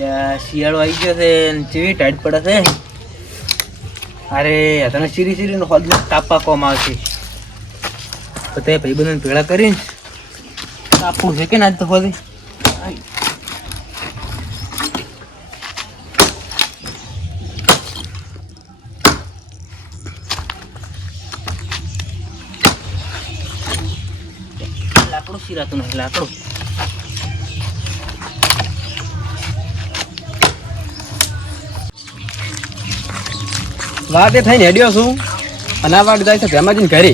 શિયાળો આવી ગયો છે ચેવી ટાઈટ પડે છે? અરે, તને સીરી સીરીને હોદ તાપા કોમ આવશે. તો તે ભાઈ બધાને ભેળા કરીને તાપવું છે કે ના તો હોદે લાકડું શીરાતું નથી લાકડું. વાત એ થઈને હેડ્યો છું. અને આ વાટ જાય છે ભેમાજીને ઘરે.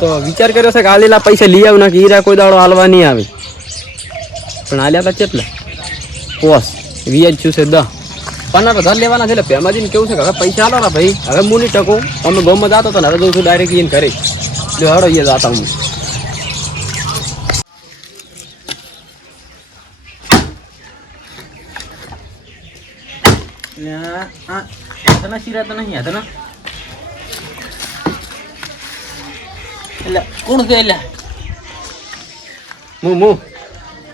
તો વિચાર કર્યો છે કે આલેલા પૈસા લઈ આવું ના કે હીરા કોઈ દાડો હાલવા નહીં આવે. પણ આલ્યા હતા કેટલા? પોસ. વીએચ છું? છે દસ પંદર હજાર લેવાના છે એટલે પેમાજીને કેવું છે કે હવે પૈસા આલો ભાઈ. હવે હું નહીં ટકો. અમે ગોમાં જતો હતો ને હવે જઉં છું ડાયરેક્ટ એને ઘરે. જો હડો એ જાતા હું. એટલે આ- આ તો નહીં તને? એટલે કોણ કે એટલે? મુ મુ.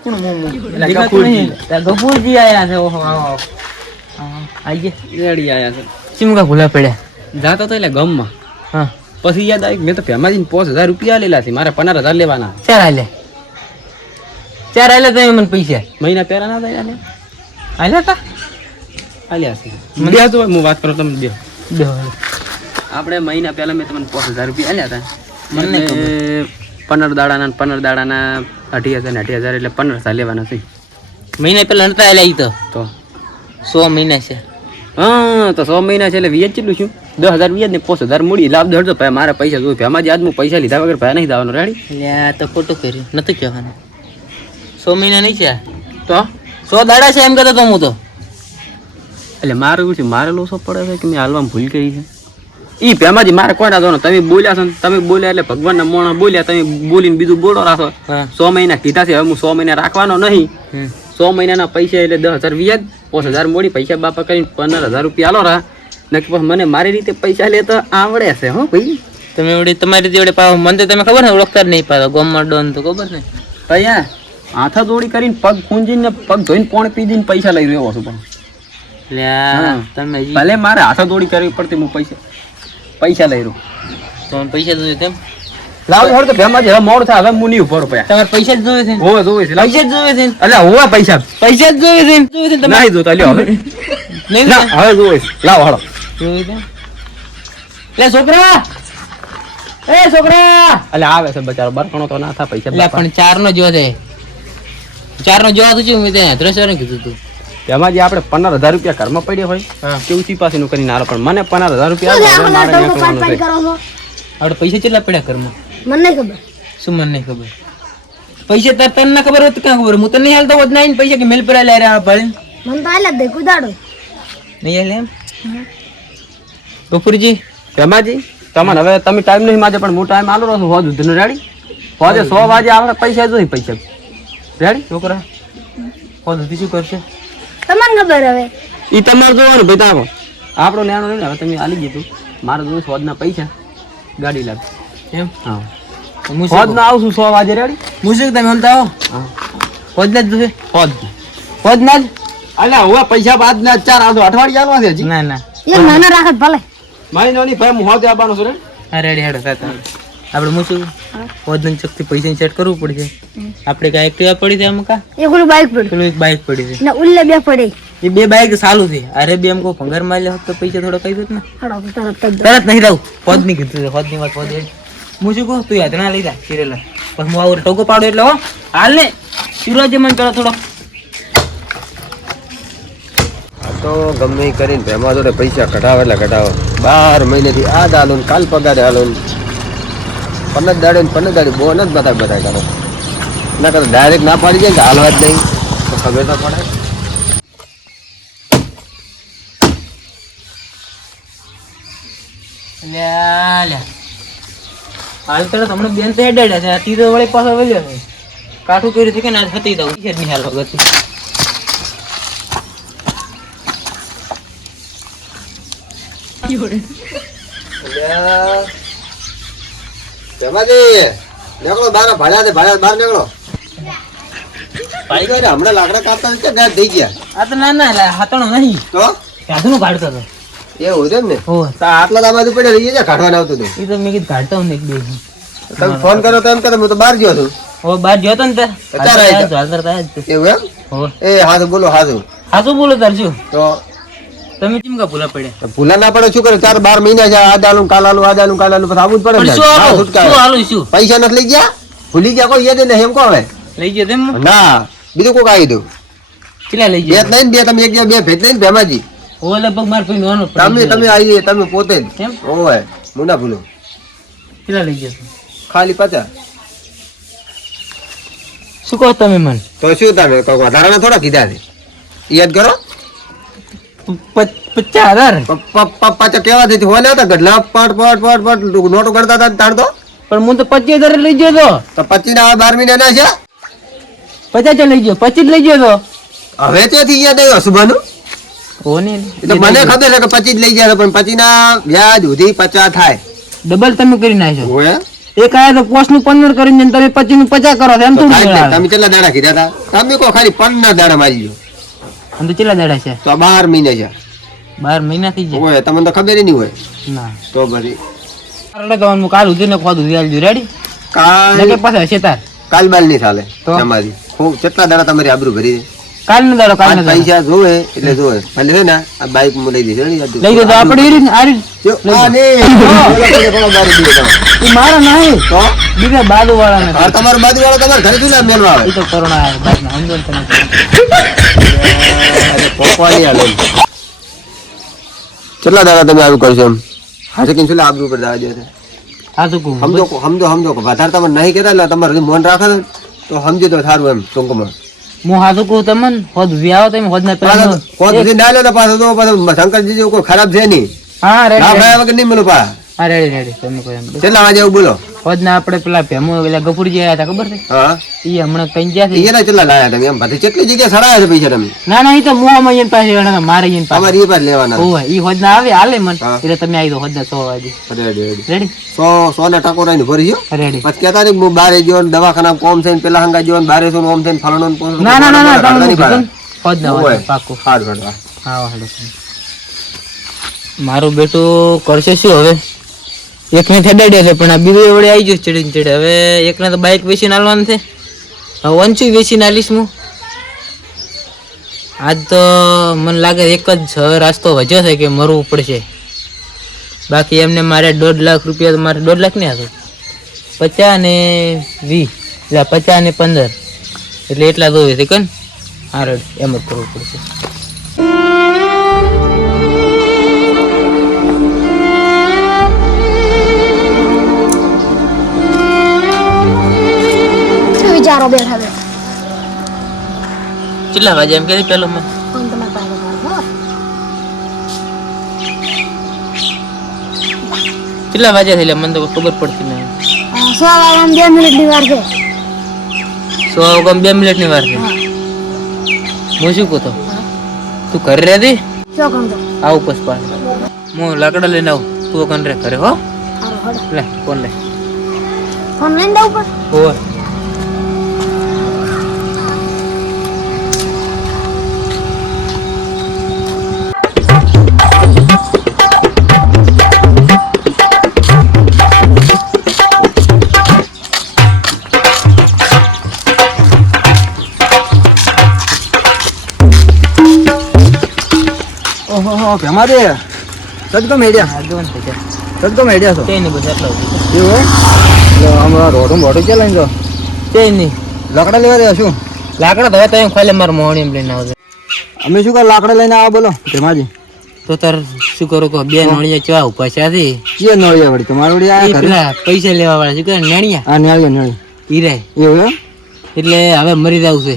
કોણ મુ મુ? એટલે ગફુરજી. ગફુરજી આયા છે ઓહો આવો આઈએ રેડી આયા છે. ચીમકા ભૂલા પડ્યા? જાતો તો એટલે ગમમાં. હા. પછી યાદ આવી મેં તો ફેમાજી પાંચ હજાર રૂપિયા લેલા છે મારે પંદર હજાર લેવાના. ચાર આલે. ચાર આલે તમે મને પૈસા. મહિના પહેલા ના થાય આલ્યા આલ્યા તા? આલ્યા છે. તો હું વાત કરું તમે બે. બે આપણે મહિના પહેલા મેં તમને પાંચ હજાર રૂપિયા આલ્યા હતા મને પંદર દાડાના ને પંદર દાડાના અઢી હજાર ને અઢી હજાર એટલે પંદર હજાર લેવાના છે. મહિના પેલા નતા આલ્યા ઈ તો? તો? સો મહિના છે. હા તો સો મહિના છે એટલે વ્યાજ કેટલું છું દસ હજાર વ્યાજ ને પાંચ હજાર મૂડી. લાભ દોડતો ભાઈ મારા પૈસા જોયું. આમાં જ આજ હું પૈસા લીધા વગર ભાઈ નહીં દાવાનું રેડી લે તો ખોટું કર્યું. નથી કહેવાનું. સો મહિના નહીં છે તો? સો દાડા છે એમ કહેતો તો હું તો. એટલે મારે એવું છે મારે લોસો પડે છે કે મેં હાલવામાં ભૂલ કરી છે? એ ભેમાજી મારે કોઈ ના દો તમે બોલ્યા છો ને તમે બોલ્યા એટલે ભગવાનના મોણા બોલ્યા તમે બોલીને બીજું બોલો રાખો. સો મહિના કીધા છે હવે હું સો મહિના રાખવાનો નહીં. સો મહિનાના પૈસા એટલે દસ હજાર વ્યાજ પાંચ હજાર મોડી પૈસા બાપા કરીને પંદર હજાર રૂપિયા આલો રા નક્કી પછી મને મારી રીતે પૈસા લે તો આવડે છે હો ભાઈ. તમે એવડી તમારી જોડે પાવ મને તમે ખબર ને ઓળખતા જ નહીં પાડો ગોમમાં ડોન તો ખબર ને અહીંયા હાથા દોડી કરીને પગ ખૂંજીને પગ ધોઈને પોણ દઈને પૈસા લઈ રહ્યો છું પણ. તમે ભલે મારે હાથો દોડી કરવી પડતી હું પૈસા પૈસા લઈ રહ્યો પૈસા જોઈએ તેમ લાવ તો ભેમાજી હવે મોડ થાય હવે હું નહીં ઊભો રૂપિયા તમારે પૈસા જ જોઈએ છે હોવે જોવે છે. પૈસા જ જોઈએ છે? અલ્યા હોવે પૈસા. પૈસા જ જોઈએ છે? જોઈએ છે ને નહીં જોતા લ્યો હવે. નહીં જોઈએ? હવે છે. લાવ હળો જોઈએ છે? લે છોકરા! એ છોકરા! એટલે આવે છે બચારો. બરકણો તો ના થાય પૈસા એટલે પણ ચાર નો જો છે ચાર નો જોવા તું છું મેં ત્યાં દ્રશ્ય કીધું તું. એમાં જે આપણે પંદર હજાર રૂપિયા ઘરમાં પડ્યા હોય કેવું ચીપાસી નું કરીને હાલો પણ મને પંદર હજાર રૂપિયા. આપણે પૈસા કેટલા પડ્યા ઘરમાં? મને ખબર. શું મને નહીં ખબર? પૈસા તાર તને ના ખબર હોય તો ક્યાં ખબર? હું તને નહીં હાલતો હોત ના પૈસા કે મેલ પર લે રહ્યા ભાઈ મને તો આલે જ દે કુદાડો. નહીં હાલે એમ? બપોરજી? ભેમાજી તમને હવે તમે ટાઈમ નહીં માજે પણ હું ટાઈમ આલો છું. હોજ સુધી રેડી હોજે સો વાગે આપણે પૈસા જોઈ પૈસા. રેડી છોકરા કોણ સુધી શું કરશે? તમને ખબર હવે. ઈ તમારે જોવાનું ભાઈ તાકો આપણો નેનો નહીં ને હવે તમે આલી દીધું મારે જોવું સોદ ના પૈસા. ગાડી લાગ એમ? હા. શું ના આવશું સો વાગે રેડી હું શું તમે હમતા આવો. હા. હોજ ના જ જોઈએ સોદ. હોજ ના જ? અલ્યા હવે પૈસા બાદ ના ચાર આદો અઠવાડિયા આલવા છે હજી. ના ના. એ મહિનો રાખત ભલે. મહિનો નહીં ભાઈ હું હોજ આવવાનો છું રે રેડી હેડો સાતા આપણે હું. શું હોજની પૈસા સેટ કરવું પડશે. આપણે કાંઈ એક્ટિવા પડી છે આમાં કા? એક બાઇક પેલું એક બાઇક પડી છે. ને ઉલ્લે બે પડે. એ બે બાઇક સારું છે. અરે બે એમ કો ભંગારમાં લે તો પૈસા થોડો કહી દઉં ને. તરત નહીં રહું હોદ નહીં કીધું છે હોદની વાત હોદ હું શું કહું? તું યાદ ના લઈ જા સિરેલા પણ હું આવું ટોકો પાડો એટલે હો. હાલ ને. શિવરાજ મને પેલા થોડો. તો ગમે કરીને ભેમા જોડે પૈસા કઢાવે એટલે કઢાવે. બાર મહિનેથી આ દાલો ને કાલ પગારે હાલો ને પંદર દાડે ને પંદર દાડે ન જ બધા બધા કરો ના કરે ડાયરેક્ટ ના પાડી જાય કે હાલવા જ નહીં. તો ખબર ના પડે. હાલ તો તમને બેન તો હેડાડ્યા છે. આ તીરો વળી પાછો વળ્યો છે. કાઠું કર્યું છે કે ના હતી દઉં. છે જ નહીં હાલ વગર ભેમાજી નીકળો બાર ભાડ્યા છે ભાડ્યા બાર નીકળો. હમણાં લાકડા કાપતા છે ગાઢ થઈ ગયા. આ તો ના ના હાથણો નહીં. તો? કાઢતો હતો એવું છે ને? હો તો આટલા દાબાથી પડે રહી છે કાઢવાના આવતું હતું એ તો મેં કીધું કાઢતો હું એક બે તમે ફોન કરો તો એમ હું તો બહાર ગયો છું. હો બહાર તો ને તાર. એવું એમ? એ હાથું બોલો હાથું. હા બોલો તાર શું? તો તમે કેમ કા ભૂલા પડ્યા? ભૂલા ના પડે શું કરે? ચાર બાર મહિના છે આદાનું કાલાનું આદાનું કાલાનું પછી આવું જ પડે શું હાલો શું હાલો શું પૈસા નથી લઈ ગયા? ભૂલી ગયા કોઈ? યાદ નહીં એમ કો હવે? લઈ ગયા તેમ? ના. બીજું કોક આવી દઉં. કેટલા લઈ બે ગયો? નહીં બે તમે એક જગ્યાએ બે ભેટ નહીં ભેમાજી. હો લગભગ માર ભાઈ નોનો તમે તમે આવી તમે પોતે જ. કેમ ઓવે હું ના ભૂલું. કેટલા લઈ ગયા? ખાલી પાછા શું કહો તમે મને? તો શું તમે કોઈ વધારાના થોડા કીધા છે. યાદ કરો? પચાસ હજાર. પાછા કેવા થઈ હોલ્યા હતા ગઢલા પાટ પાટ પાટ પાટ નોટો કરતા હતા તાણ તો? પણ હું તો પચીસ હજાર લઈ ગયો તો. તો પચીસ ના બાર મહિના ના છે પચાસ લઈ ગયો. પચીસ લઈ ગયો તો. હવે ત્યાંથી યાદ આવ્યું અશુભાનું હો ને એ તો મને ખબર છે કે પચીસ લઈ ગયા પણ પચીસ ના વ્યાજ સુધી પચાસ થાય. ડબલ તમે કરી નાખ્યો એક આયા તો પોસ્ટનું પંદર કરીને તમે પચીસનું પચાસ કરો એમ તો. તમે કેટલા દાડા કીધા હતા? તમે કો ખાલી પંદર દાડા મારી ગયો તો કેટલા દાડા છે? તો બાર મહિના છે. બાર મહિના થઈ જાય હોય તમને તો ખબર નહીં હોય. ના. તો ભરી કહેવાનું હું કાલ ઉધીને ખોદ ઉધી આલજો રેડી કાલ કે પાસે હશે તાર. કાલ બાલ નહીં ચાલે તો? તમારી ખૂબ કેટલા દાડા તમારી આબરૂ ભરી દે. કાલ નો દાડો કાલ પાંચ પૈસા જોવે એટલે જોવે. ભલે છે ને આ બાઈક હું લઈ રેડી? લઈ જતો આપણે એ રીત- આ રીત. જો, આ નહીં. ઓલા પાસે દીધો તમે. મારા નહીં. તો? બીજા બાજુ વાળા ને તમારો બાજુવાળો તમારા ઘરે શું ના મેળવા આવે? એ તો કરોના આવે બસ ના સમજો તમે. પોપવાની કેટલા દાડા તમે આવું કરશો એમ? હાથે કેમ શું આબરૂ પર દાવા કહું. સમજો સમજો સમજો વધારે તમે નહીં કહેતા એટલે તમારે મોન રાખે તો સમજો તો સારું એમ ટૂંકમાં. હું હાથું કહું તમને હોદ ઉધી તમે હોદ ના પાછો કોણ સુધી ના લે તો પાછો તો પાછો શંકરજી જેવું કોઈ ખરાબ છે નહીં. હા ના ભાઈ વગર નહીં મળું પા હા રેડી રેડી તમે કહો એમ કેટલા વાગે બોલો? હોદ ના આપણે પેલા ભેમો પેલા ગફુરજી આયા હતા ખબર છે? હા. એ હમણાં કઈ ગયા છે? એના કેટલા લાયા તમે એમ? ભાઈ કેટલી જગ્યા સડાયા છે પૈસા તમે? ના ના એ તો મોહમાં એની પાસે ગણા મારે એની પાસે તમારે એ પાસે લેવાના ઓય ઈ હોદના આવે હાલે મન. એટલે તમે આવી દો હોદ ના સો વાગે. રેડી રેડી રેડી સો સો ના ટકો ની ભરી ગયો? રેડી પછી કહેતા ને હું બારે ગયો ને દવાખાના કોમ થઈને પેલા હંગા ગયો ને બારે છો ને ઓમ થઈને ને ને ના ના ના ના કાઢતા તમે નહીં પાડે. હોદ ના. હોદ ઓય. ના, પાક્કું હારું, હારું, હારું. હા હાલો. મારું બેટું કરશે શું હવે? એક ને થડાડ્યા છે, પણ આ બીજું વડે આવી ગયું ચડીને ચડે. હવે એકને તો બાઇક વેચીને આલવાનું છે. હવે વંચું વેચીને હાલીશ હું. આજ તો મને લાગે એક જ રાસ્તો વજ્યો છે કે મરવું પડશે. બાકી એમને મારે દોઢ લાખ રૂપિયા તો મારે દોઢ લાખ નહીં હતું પચાસ ને વીસ, એટલે પચાસ ને પંદર. એટલે એટલા જોઈએ છે કન હા એમ જ કરવું પડશે. કેટલા વાગે એમ કે પેલો મેં? કેટલા વાગ્યા થયેલા? મને તો ખબર પડતી નહીં. સો વાગ્યામાં બે મિનિટની વાર છે. સો વાગ્યા બે મિનિટની વાર છે? હું. શું કહું તો? તું ઘરે રહેતી આવું પછી પાસ હું લાકડા લઈને આવું. તું કન રે ઘરે હો? લે ફોન લે. ફોન લઈને દઉં પણ ઓહો ભેમાજી સદકો મેડ્યા આગળ થઈ જાય સદકો મેડ્યા છો. કઈ નહીં બસ એટલા એવું એટલે હમણાં રોડું મોટું ક્યાં લઈને જાઓ? કઈ નહીં. લાકડા લેવા દે શું લાકડા હવે તમે ખાલી મારા મોહણી એમ લઈને આવજો. અમે શું કર લાકડા લઈને આવો બોલો? ભેમાજી તો તાર શું કરું કહો? બે નળિયા ચા ઉપાય છે આથી કે નળિયા વળી? તમારે વળી આ પેલા પૈસા લેવા વાળા શું કરે નળિયા આ નળિયા નળી હીરાય એવું એટલે હવે મરી જવું છે.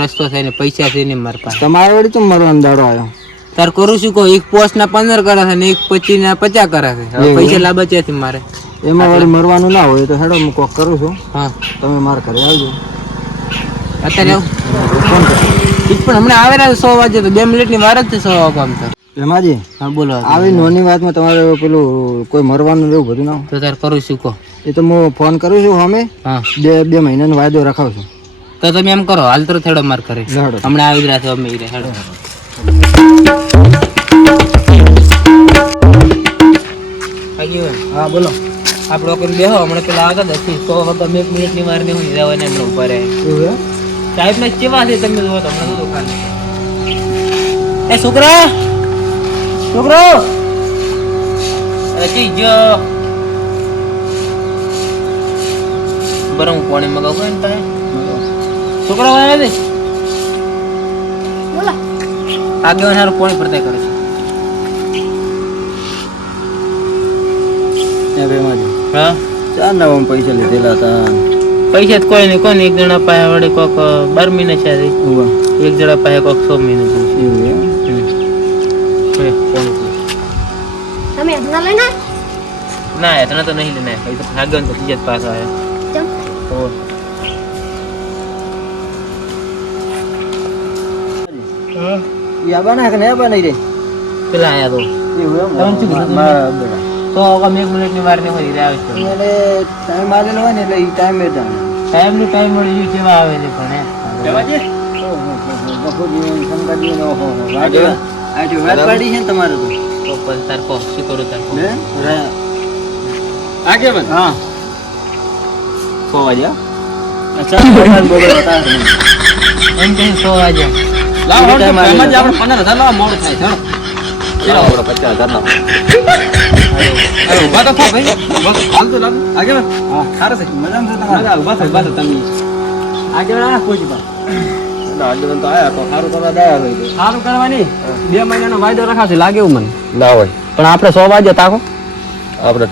રસ્તો થાય ને પૈસા છે ને મારા પાસે. તમારે વળી તો મારો દાડો આવ્યો? તાર કરું શું કહું એક પોસ્ટ ના પંદર કરે છે ને એક પચીસ ના પચાસ કરે છે. પૈસા લાંબા છે મારે? એમાં વળી મરવાનું ના હોય તો હેડો હું કોક કરું છું. હા. તમે મારા ઘરે આવજો. અત્યારે આવું? ઠીક પણ હમણાં આવે ને સો વાગે તો બે મિનિટની વાર જ છે સો વાગે આમ તો. ભેમાજી હા બોલો આવી નોની વાતમાં તમારે પેલું કોઈ મરવાનું એવું બધું ના તો તાર કરું શું કહો. એ તો હું ફોન કરું છું અમે હા. બે બે મહિનાનો વાયદો રખાવશું તો તમે એમ કરો હાલ તો થેડો માર કરે હમણાં આવી જ રહ્યા છો અમે હેડો. હા બોલો. આપણો કોઈ બેહો હમણાં પેલા આગળ હતી તો વખત એક મિનિટની વાર ને હું ને એમને ઊભા રહે? સાહેબ ને કેવા છે તમે જુઓ તો હમણાં તો ખાલી એ છોકરા! છોકરો! અરે ચી જો. બરાબર હું પાણી મગાવું ને તારે છોકરા વાળા ને બોલા. આગેવાન હારું પાણી પડતા કરે છે. ને બે પૈસા લીધેલા હતા. પૈસા તો કોઈ નહીં કોઈ એક જણા પાસે વડે કોક બાર મહિને છે એક જણા પાસે કોક સો મહિને ના એતના તો નહીં લેના એ તો ભાગ્યો તો બીજા પાસ આવ્યા ઓ યાબા ના કે ને બની રે. પેલા આયા તો. એવું એમ? તો અમે એક મિનિટની વાર ને હોય રહ્યા છે. એટલે ટાઈમ આવેલો હોય ને એટલે ઈ ટાઈમ એ જાણે. ટાઈમનું ટાઈમ મળી ગયું કેવા આવે છે પણ હે? ઓહો, ઓહો, ગફુરજી, મોડું થાય ઓહો, ઓહો. વાંચો. આજો વાત પાડી છે ને તમારે તો તો પછી તાર કો શું કરું તાર કો ને? રા- હા સો વાગ્યા અચ્છા મોબાઈલ બોબાઈલ બતાવે છે મને. એમ કહી સો વાગ્યા લાવો, હળો, તો એમાં જ આપણે પંદર હજાર લાવો, મોડું થાય છે, હળો. અરે, ઊભા તો થાઓ ભાઈ. બસ, હાલ તો લાગુ. આગેવાન? સારું છે. મજામાં છે તમારે? ઊભા થાઓ, ઊભા થાઓ તમે. આગેવાન આ કોઈ જ બા. સારું કરવાની બે મહિનાનો વાયદો રખાશે લાગે એવું મને ના હોય પણ આપણે સો વાગે તાકો આપણે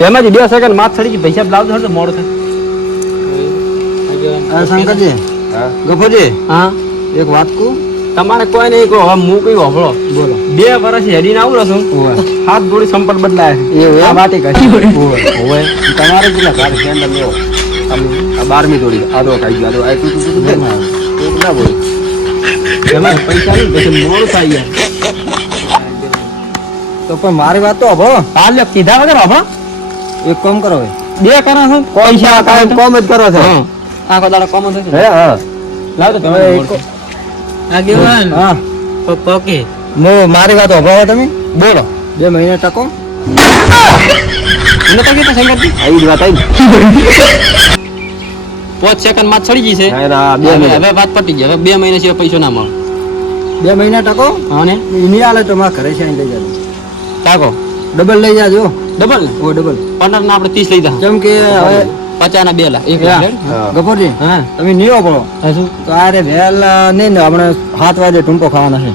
એમાં જ બે સેકન્ડ માથ ચડી ગઈ પૈસા લાવજો હશે તો મોડું થાય શંકરજી હા ગફુરજી હા એક વાત કહું તમારે કોઈ નહીં કહો હવે હું કઈ હોભળો. બોલો. બે વર્ષ હેડીને આવું છું. હાથ જોડી સંપર્ક બદલાય એ વાતે કરી હોય તમારે કેટલા ઘર કેન્ડલ લેવો? આ બારમી દોડી. આદો ખાઈ ગયો આદો આ તું તું તું ના ના બોલ. એમાં પૈસા નહીં પછી મોડું થાય ગયા તો પણ મારી વાત તો હોભળો. હાલ કીધા વગર હોભળો. એક કામ કરો બે કરો છો. પૈસા કામ કોમ જ કરો છો. આખો દાડો કોમન જ હે હા. લાવ તો તમે આગેવાન હા. પકે મો મારી વાત હોભળો તમે? બોલો. બે મહિના ટકો. મને તો કેતા સંગત આવી વાત આવી. પાંચ સેકન્ડમાં ચડી ગઈ છે. હવે વાત પતી ગઈ. હવે બે મહિના સિવાય પૈસો ના મળે. બે મહિના ટકો? હા ને? નહીં હાલે તો મારા ઘરે છે અહીં લઈ જાજો. ટાકો ડબલ લઈ જાજો. ડબલ ઓ ડબલ. પંદર ના આપણે ત્રીસ લઈ જા જેમ કે હવે પચાસ બેલા. બે લાખ એક હા. હા. ગફોરજી તમે નિયો પડો શું? તો આ રે વહેલા નહીં ને આપણે સાત વાગે ટૂંપો ખાવાના છે.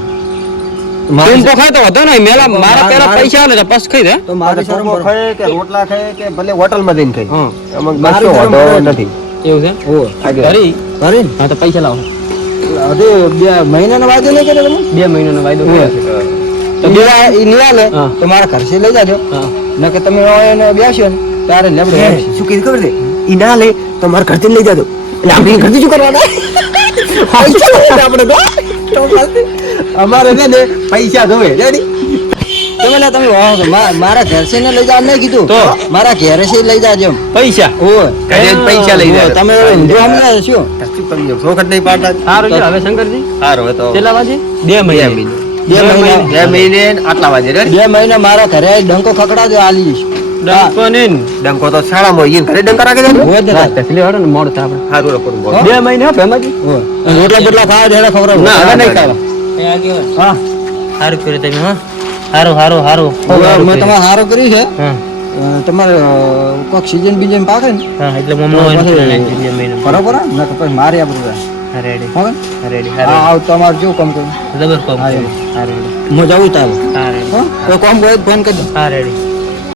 તું ખાય તો વધો નહીં મેલા મારા પેલા પૈસા ને તો ખાઈ દે. તો મારી શરમ ખાય કે રોટલા ખાય કે ભલે હોટલમાં જઈને ખાય. હા. એમાં મારી કશો શરમ વાંધો પડે. નથી. એવું છે? ઓ આગળ. કરી? હા તો પૈસા લાવો. હજુ બે મહિનાનો વાયદો નહીં કર્યો તમે બે મહિનાનો વાયદો કર્યો તો બે ઈ નહીં તો મારા ઘરથી લઈ જાજો. હા. ન કે તમે એને બેસ્યો ને તારે લેબડે શું કીધું ખબર છે? ઈ ના લે તો મારા ઘરથી લઈ જાતો એટલે આપણે ઘરથી શું કરવાના? આપણે તો. અમારે છે ને પૈસા જોવે રેડી તમે તમે વાહ મારા ઘર છે ને લઈ જાવ નહીં કીધું. તો? મારા ઘરે છે લઈ જાજો પૈસા? લઈ જાય તમે ઊંધું સમજ્યા છો. તમને વખત નહીં પાડતા. સારું હવે શંકરજી? સારું હવે તો કેટલા વાગે? બે બે મહિના. બે મહિના. બે મહિને. આટલા વાગે બે મહિના મારા ઘરે ડંકો ખકડાજો આલી જઈશ ડંકો તો શાળામાં ઈને ઘરે ડંકા રાખે છે? હોય જ રાત તકલીફ હડે ને મોડ થાય આપણે. સારું રખડું બોલ. બે મહિને હો ભેમાજી. રોટલા બોટલા ખાવા દે ખબર ના હવે નહીં ખાવા. એ આગેવાન. હા. હારું કર્યું તમે હા. હારું હારું હારું. મેં તમારે સારું કર્યું છે. હા. તમારે કોક સીઝન બીજન પાકે ને? હા એટલે મમ્મી તો ને બરોબર હે? નકર પછી મારી આપણે હા રેડી હા રેડી હા આવ તમારે જો કામ કરો જબર કામ હા, રેડી હું જવું તારું. હા રેડી કોઈ કામ હોય તો ફોન કરજો હા રેડી